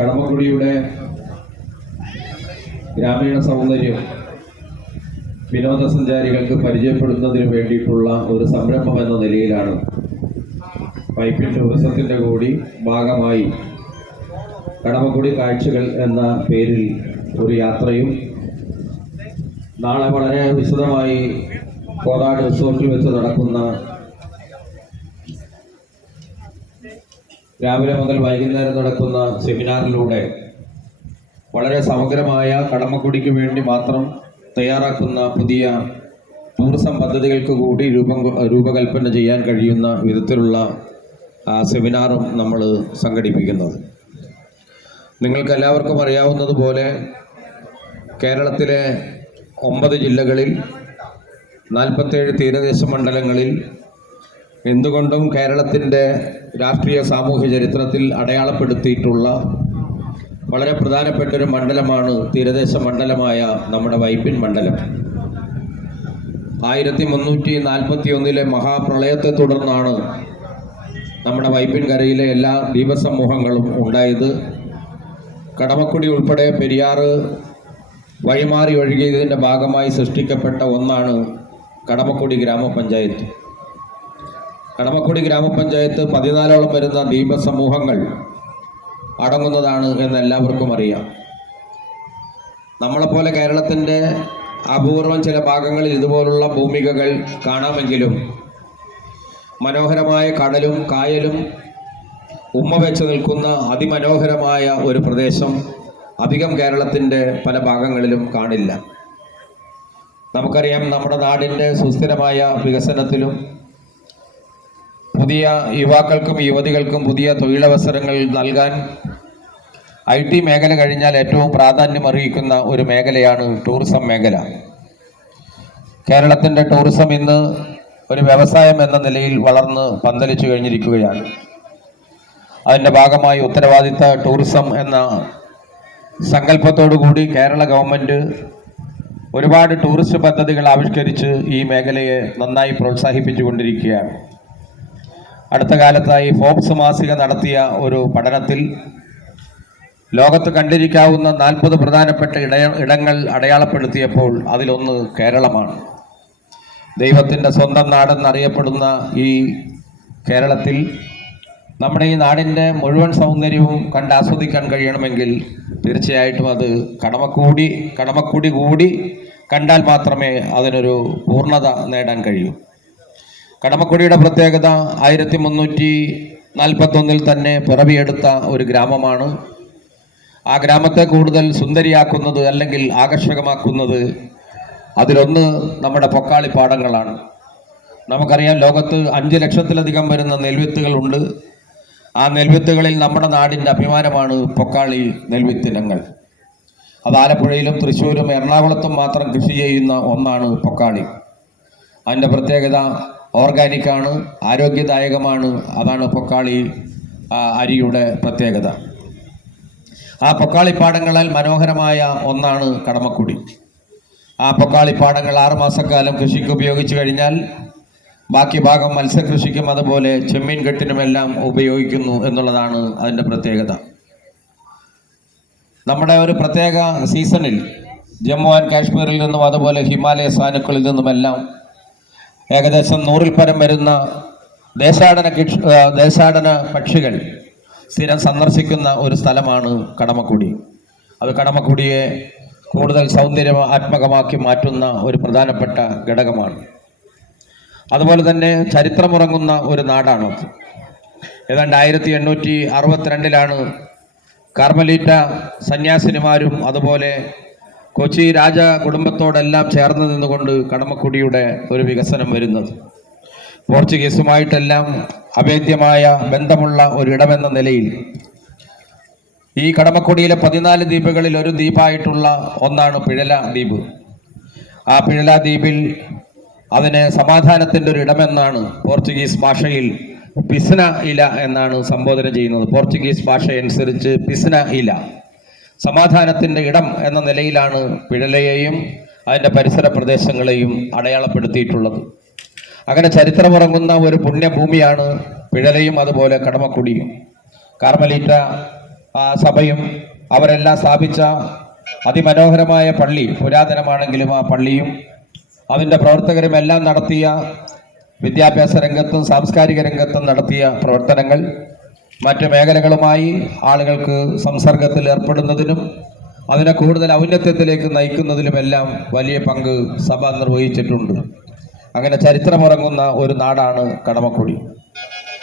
കടമക്കുടിയുടെ ഗ്രാമീണ സൗന്ദര്യം വിനോദസഞ്ചാരികൾക്ക് പരിചയപ്പെടുന്നതിന് വേണ്ടിയിട്ടുള്ള ഒരു സംരംഭം എന്ന നിലയിലാണ് പൈപ്പിൻ ടൂറിസത്തിന്റെ കൂടി ഭാഗമായി കടമക്കുടി കാഴ്ചകൾ എന്ന പേരിൽ ഒരു യാത്രയും നാളെ വളരെ വിശദമായി കോതാട് റിസോർട്ടിൽ വെച്ച് നടക്കുന്ന രാവിലെ മുതൽ വൈകുന്നേരം നടക്കുന്ന സെമിനാറിലൂടെ വളരെ സമഗ്രമായ കടമക്കുടിക്ക് വേണ്ടി മാത്രം തയ്യാറാക്കുന്ന പുതിയ ടൂറിസം പദ്ധതികൾക്ക് കൂടി രൂപം രൂപകൽപ്പന ചെയ്യാൻ കഴിയുന്ന വിധത്തിലുള്ള സെമിനാറും നമ്മൾ സംഘടിപ്പിക്കുന്നത്. നിങ്ങൾക്ക് എല്ലാവർക്കും അറിയാവുന്നതുപോലെ കേരളത്തിലെ ഒമ്പത് ജില്ലകളിൽ നാൽപ്പത്തേഴ് തീരദേശ മണ്ഡലങ്ങളിൽ എന്തുകൊണ്ടും കേരളത്തിന്റെ രാഷ്ട്രീയ സാമൂഹ്യ ചരിത്രത്തിൽ അടയാളപ്പെടുത്തിയിട്ടുള്ള വളരെ പ്രധാനപ്പെട്ട ഒരു മണ്ഡലമാണ് തീരദേശ മണ്ഡലമായ നമ്മുടെ വൈപ്പിൻ മണ്ഡലം. ആയിരത്തി മുന്നൂറ്റി നാൽപ്പത്തി ഒന്നിലെ മഹാപ്രളയത്തെ തുടർന്നാണ് നമ്മുടെ വൈപ്പിൻ കരയിലെ എല്ലാ ദ്വീപസമൂഹങ്ങളും ഉണ്ടായത്. കടമക്കുടി ഉൾപ്പെടെ പെരിയാറ് വഴിമാറി ഒഴുകിയതിന്റെ ഭാഗമായി സൃഷ്ടിക്കപ്പെട്ട ഒന്നാണ് കടമക്കുടി ഗ്രാമപഞ്ചായത്ത്. കടമക്കുടി ഗ്രാമപഞ്ചായത്ത് പതിനാലോളം വരുന്ന ദ്വീപസമൂഹങ്ങൾ അടങ്ങുന്നതാണ് എന്ന് എല്ലാവർക്കും അറിയാം. നമ്മളെപ്പോലെ കേരളത്തിന്റെ അപൂർവം ചില ഭാഗങ്ങളിൽ ഇതുപോലുള്ള ഭൂമികകൾ കാണാമെങ്കിലും മനോഹരമായ കടലും കായലും ഉമ്മ വെച്ച് നിൽക്കുന്ന അതിമനോഹരമായ ഒരു പ്രദേശം അധികം കേരളത്തിന്റെ പല ഭാഗങ്ങളിലും കാണില്ല. നമുക്കറിയാം നമ്മുടെ നാടിന്റെ സുസ്ഥിരമായ വികസനത്തിലും പുതിയ യുവാക്കൾക്കും യുവതികൾക്കും പുതിയ തൊഴിലവസരങ്ങൾ നൽകാൻ ഐ ടി മേഖല കഴിഞ്ഞാൽ ഏറ്റവും പ്രാധാന്യം അറിയിക്കുന്ന ഒരു മേഖലയാണ് ടൂറിസം മേഖല. കേരളത്തിന്റെ ടൂറിസം ഇന്ന് ഒരു വ്യവസായം എന്ന നിലയിൽ വളർന്ന് പന്തലിച്ചു കഴിഞ്ഞിരിക്കുകയാണ്. അതിന്റെ ഭാഗമായി ഉത്തരവാദിത്ത ടൂറിസം എന്ന സങ്കല്പത്തോടു കൂടി കേരള ഗവൺമെന്റ് ഒരുപാട് ടൂറിസ്റ്റ് പദ്ധതികൾ ആവിഷ്കരിച്ച് ഈ മേഖലയെ നന്നായി പ്രോത്സാഹിപ്പിച്ചുകൊണ്ടിരിക്കുകയാണ് അടുത്ത കാലത്തായി ഫോബ്സ് മാസിക നടത്തിയ ഒരു പഠനത്തിൽ ലോകത്ത് കണ്ടിരിക്കാവുന്ന നാൽപ്പത് പ്രധാനപ്പെട്ട ഇട ഇടങ്ങൾ അടയാളപ്പെടുത്തിയപ്പോൾ അതിലൊന്ന് കേരളമാണ്. ദൈവത്തിന്റെ സ്വന്തം നാടെന്നറിയപ്പെടുന്ന ഈ കേരളത്തിൽ നമ്മുടെ ഈ നാടിന്റെ മുഴുവൻ സൗന്ദര്യവും കണ്ട് ആസ്വദിക്കാൻ കഴിയണമെങ്കിൽ തീർച്ചയായിട്ടും അത് കടമക്കൂടി കടമക്കൂടി കൂടി കണ്ടാൽ മാത്രമേ അതിനൊരു പൂർണത നേടാൻ കഴിയൂ. കടമക്കുടിയുടെ പ്രത്യേകത ആയിരത്തി മുന്നൂറ്റി നാൽപ്പത്തൊന്നിൽ തന്നെ പിറവിയെടുത്ത ഒരു ഗ്രാമമാണ്. ആ ഗ്രാമത്തെ കൂടുതൽ സുന്ദരിയാക്കുന്നത് അല്ലെങ്കിൽ ആകർഷകമാക്കുന്നത് അതിലൊന്ന് നമ്മുടെ പൊക്കാളി പാടങ്ങളാണ്. നമുക്കറിയാം ലോകത്ത് അഞ്ച് ലക്ഷത്തിലധികം വരുന്ന നെൽവിത്തുകളുണ്ട് ആ നെൽവിത്തുകളിൽ നമ്മുടെ നാടിന്റെ അഭിമാനമാണ് പൊക്കാളി നെൽവിത്തിനങ്ങൾ അത് ആലപ്പുഴയിലും തൃശ്ശൂരും എറണാകുളത്തും മാത്രം കൃഷി ചെയ്യുന്ന ഒന്നാണ് പൊക്കാളി. അതിന്റെ പ്രത്യേകത ഓർഗാനിക്കാണ് ആരോഗ്യദായകമാണ്. അതാണ് പൊക്കാളി അരിയുടെ പ്രത്യേകത. ആ പൊക്കാളിപ്പാടങ്ങളാൽ മനോഹരമായ ഒന്നാണ് കടമക്കുടി. ആ പൊക്കാളിപ്പാടങ്ങൾ ആറുമാസക്കാലം കൃഷിക്ക് ഉപയോഗിച്ചു കഴിഞ്ഞാൽ ബാക്കി ഭാഗം മത്സ്യകൃഷിക്കും അതുപോലെ ചെമ്മീൻ കെട്ടിനുമെല്ലാം ഉപയോഗിക്കുന്നു എന്നുള്ളതാണ് അതിന്റെ പ്രത്യേകത. നമ്മുടെ ഒരു പ്രത്യേക സീസണിൽ ജമ്മു ആൻഡ് കാശ്മീരിൽ നിന്നും അതുപോലെ ഹിമാലയ സാനുക്കളിൽ നിന്നുമെല്ലാം ഏകദേശം നൂറിൽ പരം വരുന്ന ദേശാടന ദേശാടന പക്ഷികൾ സ്ഥിരം സന്ദർശിക്കുന്ന ഒരു സ്ഥലമാണ് കടമക്കുടി. അത് കടമക്കുടിയെ കൂടുതൽ സൗന്ദര്യാത്മകമാക്കി മാറ്റുന്ന ഒരു പ്രധാനപ്പെട്ട ഘടകമാണ്. അതുപോലെ തന്നെ ചരിത്രമുറങ്ങുന്ന ഒരു നാടാണ് ഏതാണ്ട് ആയിരത്തി എണ്ണൂറ്റി അറുപത്തിരണ്ടിലാണ് കാർമലീറ്റ സന്യാസിനിമാരും അതുപോലെ കൊച്ചി രാജ കുടുംബത്തോടെല്ലാം ചേർന്ന് നിന്നുകൊണ്ട് കടമക്കുടിയുടെ ഒരു വികസനം വരുന്നത്. പോർച്ചുഗീസുമായിട്ടെല്ലാം അഭേദ്യമായ ബന്ധമുള്ള ഒരിടമെന്ന നിലയിൽ ഈ കടമക്കുടിയിലെ പതിനാല് ദ്വീപുകളിൽ ഒരു ദ്വീപായിട്ടുള്ള ഒന്നാണ് പിഴല ദ്വീപ്. ആ പിഴല ദ്വീപിൽ അതിന് സമാധാനത്തിന്റെ ഒരു ഇടമെന്നാണ് പോർച്ചുഗീസ് ഭാഷയിൽ പിസ്ന ഇല എന്നാണ് സംബോധന ചെയ്യുന്നത്. പോർച്ചുഗീസ് ഭാഷയനുസരിച്ച് പിസ്ന ഇല. സമാധാനത്തിന്റെ ഇടം എന്ന നിലയിലാണ് പിഴലയെയും അതിന്റെ പരിസര പ്രദേശങ്ങളെയും അടയാളപ്പെടുത്തിയിട്ടുള്ളത്. അങ്ങനെ ചരിത്രമുറങ്ങുന്ന ഒരു പുണ്യഭൂമിയാണ് പിഴലയും അതുപോലെ കടമക്കുടിയും. കാർമലീറ്റ സഭയും അവരെല്ലാം സ്ഥാപിച്ച അതിമനോഹരമായ പള്ളി പുരാതനമാണെങ്കിലും ആ പള്ളിയും അതിന്റെ പ്രവർത്തകരും എല്ലാം നടത്തിയ വിദ്യാഭ്യാസ രംഗത്തും സാംസ്കാരിക രംഗത്തും നടത്തിയ പ്രവർത്തനങ്ങൾ. മറ്റ് മേഖലകളുമായി ആളുകൾക്ക് സംസർഗത്തിൽ ഏർപ്പെടുന്നതിനും അതിനെ കൂടുതൽ ഔന്നത്യത്തിലേക്ക് നയിക്കുന്നതിലുമെല്ലാം വലിയ പങ്ക് സഭ നിർവഹിച്ചിട്ടുണ്ട്. അങ്ങനെ ചരിത്രമുറങ്ങുന്ന ഒരു നാടാണ് കടമക്കുടി.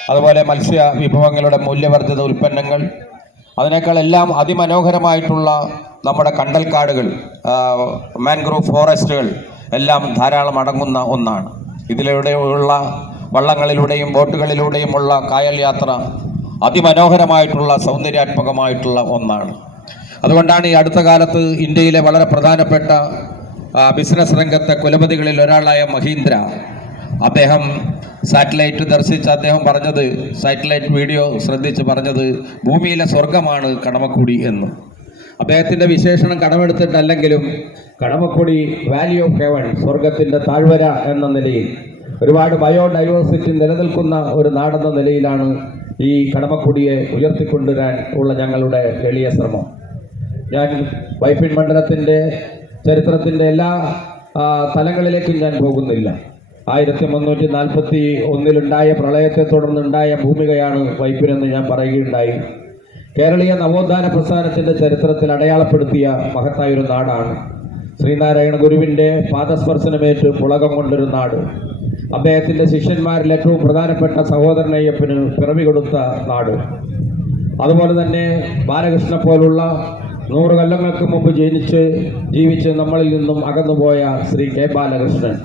അതുപോലെ മത്സ്യ വിഭവങ്ങളുടെ മൂല്യവർദ്ധിത ഉൽപ്പന്നങ്ങൾ അതിനേക്കാൾ എല്ലാം അതിമനോഹരമായിട്ടുള്ള നമ്മുടെ കണ്ടൽക്കാടുകൾ മാൻഗ്രോവ് ഫോറസ്റ്റുകൾ എല്ലാം ധാരാളം അടങ്ങുന്ന ഒന്നാണ്. ഇതിലൂടെയുള്ള വള്ളങ്ങളിലൂടെയും ബോട്ടുകളിലൂടെയുമുള്ള കായൽ യാത്ര അതിമനോഹരമായിട്ടുള്ള സൗന്ദര്യാത്മകമായിട്ടുള്ള ഒന്നാണ്. അതുകൊണ്ടാണ് ഈ അടുത്ത കാലത്ത് ഇന്ത്യയിലെ വളരെ പ്രധാനപ്പെട്ട ബിസിനസ് രംഗത്തെ കുലപതികളിൽ ഒരാളായ മഹീന്ദ്ര. അദ്ദേഹം സാറ്റലൈറ്റ് ദർശിച്ച് അദ്ദേഹം പറഞ്ഞത് സാറ്റലൈറ്റ് വീഡിയോ ശ്രദ്ധിച്ച് പറഞ്ഞത് ഭൂമിയിലെ സ്വർഗമാണ് കടമക്കുടി എന്ന്. അദ്ദേഹത്തിന്റെ വിശേഷണം കടമെടുത്തിട്ടല്ലെങ്കിലും കടമക്കുടി വാലി ഓഫ് ഹെവൻ സ്വർഗത്തിന്റെ താഴ്വര എന്ന നിലയിൽ ഒരുപാട് ബയോഡൈവേഴ്സിറ്റി നിലനിൽക്കുന്ന ഒരു നാടെന്ന നിലയിലാണ് ഈ കടമക്കുടിയെ ഉയർത്തിക്കൊണ്ടുവരാൻ ഉള്ള ഞങ്ങളുടെ എളിയ ശ്രമം. ഞാൻ വൈപ്പിൻ മണ്ഡലത്തിന്റെ ചരിത്രത്തിന്റെ എല്ലാ തലങ്ങളിലേക്കും ഞാൻ പോകുന്നില്ല. ആയിരത്തി മുന്നൂറ്റി നാൽപ്പത്തി ഒന്നിലുണ്ടായ പ്രളയത്തെ തുടർന്നുണ്ടായ ഭൂമികയാണ് വൈപ്പിനെന്ന് ഞാൻ പറയുകയുണ്ടായി. കേരളീയ നവോത്ഥാന പ്രസ്ഥാനത്തിന്റെ ചരിത്രത്തിൽ അടയാളപ്പെടുത്തിയ മഹത്തായൊരു നാടാണ് ശ്രീനാരായണ ഗുരുവിന്റെ പാദസ്പർശനമേറ്റ് പുളകം കൊണ്ടൊരു നാട്. അദ്ദേഹത്തിന്റെ ശിഷ്യന്മാരിൽ ഏറ്റവും പ്രധാനപ്പെട്ട സഹോദരനയ്യപ്പന് പിറവി കൊടുത്ത നാട്. അതുപോലെ തന്നെ ബാലകൃഷ്ണ പോലുള്ള നൂറ് കൊല്ലങ്ങൾക്ക് മുമ്പ് ജനിച്ച് ജീവിച്ച് നമ്മളിൽ നിന്നും അകന്നുപോയ ശ്രീ കെ ബാലകൃഷ്ണൻ.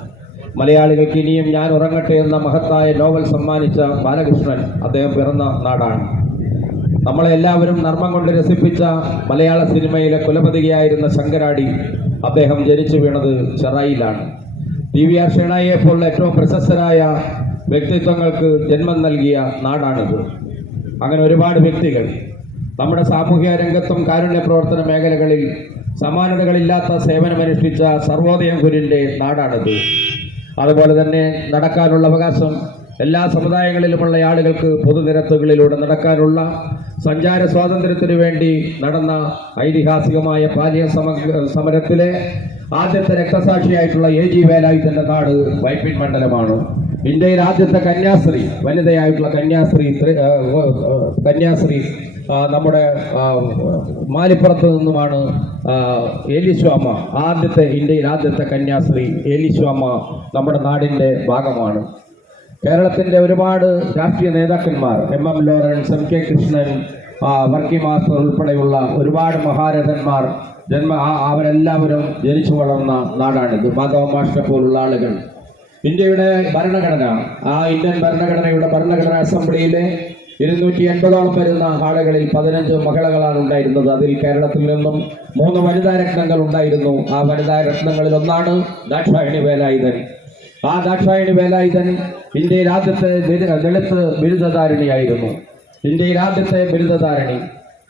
മലയാളികൾക്ക് ഇനിയും ഞാൻ ഉറങ്ങട്ടെ എന്ന മഹത്തായ നോവൽ സമ്മാനിച്ച ബാലകൃഷ്ണൻ അദ്ദേഹം പിറന്ന നാടാണ്. നമ്മളെല്ലാവരും നർമ്മം കൊണ്ട് രസിപ്പിച്ച മലയാള സിനിമയിലെ കുലപതികയായിരുന്ന ശങ്കരാടി അദ്ദേഹം ജനിച്ചു വീണത് ചെറായിലാണ്. ടി വി ആർ ഷെണായിയെ പോലുള്ള ഏറ്റവും പ്രശസ്തരായ വ്യക്തിത്വങ്ങൾക്ക് ജന്മം നൽകിയ നാടാണിത്. അങ്ങനെ ഒരുപാട് വ്യക്തികൾ നമ്മുടെ സാമൂഹ്യ രംഗത്തും കാരുണ്യ പ്രവർത്തന മേഖലകളിൽ സമാനതകളില്ലാത്ത സേവനമനുഷ്ഠിച്ച സർവോദയം കുരിന്റെ നാടാണിത്. അതുപോലെ തന്നെ നടക്കാനുള്ള അവകാശം എല്ലാ സമുദായങ്ങളിലുമുള്ള ആളുകൾക്ക് പൊതുനിരത്തുകളിലൂടെ നടക്കാനുള്ള സഞ്ചാര സ്വാതന്ത്ര്യത്തിനു വേണ്ടി നടന്ന ഐതിഹാസികമായ പാലിയ സമരത്തിലെ ആദ്യത്തെ രക്തസാക്ഷിയായിട്ടുള്ള എ ജി വേലായുധന്റെ നാട് വൈപ്പിൻ മണ്ഡലമാണ്. ഇന്ത്യയിൽ ആദ്യത്തെ കന്യാസ്ത്രീ വനിതയായിട്ടുള്ള കന്യാസ്ത്രീ കന്യാസ്ത്രീ നമ്മുടെ മാലിപ്പുറത്ത് നിന്നുമാണ് എലിശ്വാമ ആദ്യത്തെ ഇന്ത്യയിൽ ആദ്യത്തെ കന്യാസ്ത്രീ എലിശ്വാമ നമ്മുടെ നാടിന്റെ ഭാഗമാണ്. കേരളത്തിന്റെ ഒരുപാട് രാഷ്ട്രീയ നേതാക്കന്മാർ M. M. Lawrence M. K. Krishnan Varkey master ഉൾപ്പെടെയുള്ള ഒരുപാട് മഹാരഥന്മാർ ജന്മ അവരെല്ലാവരും ജനിച്ചു വളർന്ന നാടാണിത്. മാധവ മാഷിനെ പോലുള്ള ആളുകൾ. ഇന്ത്യയുടെ ഭരണഘടന ആ ഇന്ത്യൻ ഭരണഘടനയുടെ ഭരണഘടനാ അസംബ്ലിയിലെ ഇരുന്നൂറ്റി എൺപതോളം വരുന്ന ആളുകളിൽ പതിനഞ്ച് മഹിളകളാണ് ഉണ്ടായിരുന്നത്. അതിൽ കേരളത്തിൽ നിന്നും മൂന്ന് വനിതാ രത്നങ്ങൾ ഉണ്ടായിരുന്നു. ആ വനിതാ രത്നങ്ങളിൽ ഒന്നാണ് ദാക്ഷായണി വേലായുധൻ. ആ ദാക്ഷായണി വേലായുധൻ ഇന്ത്യയിൽ ആദ്യത്തെ ദളിത് ബിരുദധാരിണിയായിരുന്നു. ഇന്ത്യയിൽ ആദ്യത്തെ ബിരുദധാരിണി.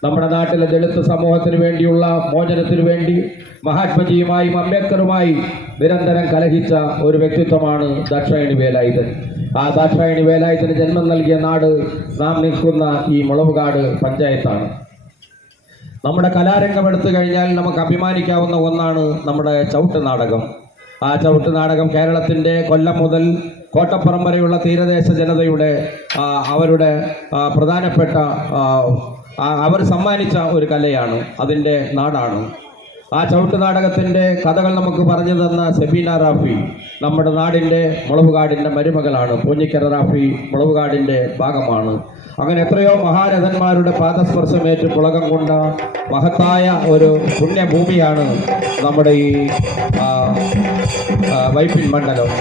നമ്മുടെ നാട്ടിലെ ദളിത് സമൂഹത്തിന് വേണ്ടിയുള്ള മോചനത്തിന് വേണ്ടി മഹാത്മജിയുമായും അംബേദ്കറുമായി നിരന്തരം കലഹിച്ച ഒരു വ്യക്തിത്വമാണ് ദാക്ഷായണി വേലായുധൻ. ആ ദാക്ഷായണി വേലായുധന് ജന്മം നൽകിയ നാട് നാം നിൽക്കുന്ന ഈ മുളവുകാട് പഞ്ചായത്താണ്. നമ്മുടെ കലാരംഗം എടുത്തു കഴിഞ്ഞാൽ നമുക്ക് അഭിമാനിക്കാവുന്ന ഒന്നാണ് നമ്മുടെ ചവിട്ട് നാടകം. ആ ചവിട്ട് നാടകം കേരളത്തിന്റെ കൊല്ലം മുതൽ കോട്ടപ്പുറം വരെയുള്ള തീരദേശ ജനതയുടെ അവരുടെ പ്രധാനപ്പെട്ട അവർ സമ്മാനിച്ച ഒരു കലയാണ്. അതിന്റെ നാടാണ്. ആ ചവിട്ട് നാടകത്തിന്റെ കഥകൾ നമുക്ക് പറഞ്ഞു തന്ന സെബീന റാഫി നമ്മുടെ നാടിന്റെ മുളവുകാടിന്റെ മരുമകളാണ്. പൂഞ്ഞിക്കര റാഫി മുളവുകാടിന്റെ ഭാഗമാണ്. അങ്ങനെ എത്രയോ മഹാരഥന്മാരുടെ പാദസ്പർശമേറ്റ് പുളകം കൊണ്ട മഹത്തായ ഒരു പുണ്യഭൂമിയാണ് നമ്മുടെ ഈ വൈപ്പിൻ മണ്ഡലം.